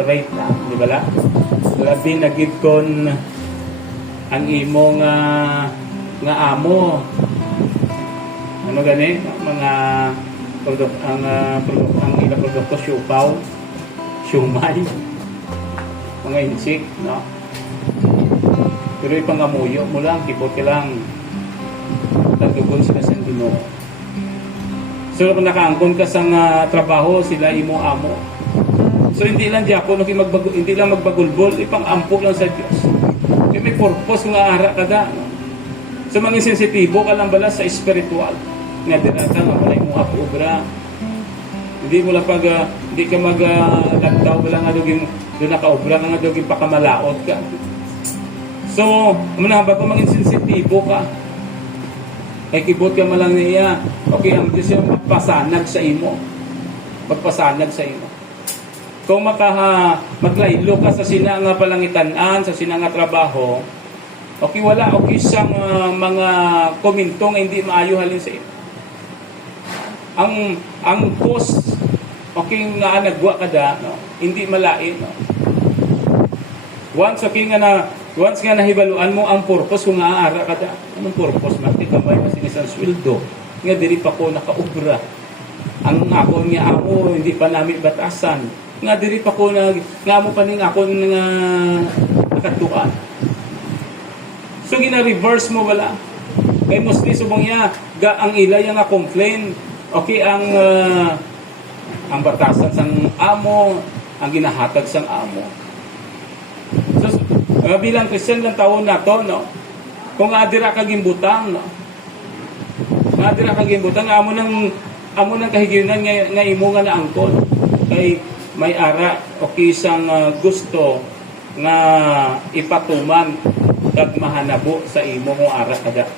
rate na, di ba la? Labi na gid kon ang imo nga amo. Ano gani? Mga ang ilang produkto, siupaw, siumay, mga insik, no? Pero ipangamuyo mo lang, kipot ka lang, tagugon sila sa Ginoo. So kung nakaangkon ka sa trabaho, sila imo amo. So hindi lang diapon, hindi lang magbagulbol, ipang-ampo lang sa Dios. May purpose nga ara ka da. No? So maging sensitibo ka lang bala sa spiritual. Nga dirata nga wala mo obra. Hindi mo lang hindi ka maglantaw wala nga duging doon nakaobra nga duging pakamalaot ka. So, muna ba maging sensitibo ka? Kay kibot ka malang niya. Okay, ang Diyos yung magpasanag sa imo. Magpasanag sa imo. Kung maglaylo ka sa sina nga palangitanan, sa sina nga trabaho, okay, wala. Okay siyang mga komento nga hindi maayo halin sa imo. Ang post, okay nga nagwa ka da, no? Hindi malain. No? Once nga nahibaluan mo ang purpose kung aara ka da. Anong purpose? Mati kamay masinisang sweldo. Nga diri pa ko nakaubra. Ang ako nga amo, hindi pa namin batasan. Nga diri pa ko nga mo pa ning ako nga nakatuan. So gina-reverse mo wala. Kay mostly subong ya, ang ilay nga complain. Okay, ang batasan sang amo, ang ginahatag sang amo. So, bilang Christian lang taon na to, no? Kung adira ka gimbutang, no? Adira ka gimbutang, amo nang kahiginan nga imo nga naangkon. Kay may ara o kisang gusto nga ipatuman kag mahanabo sa imo kung ara kada.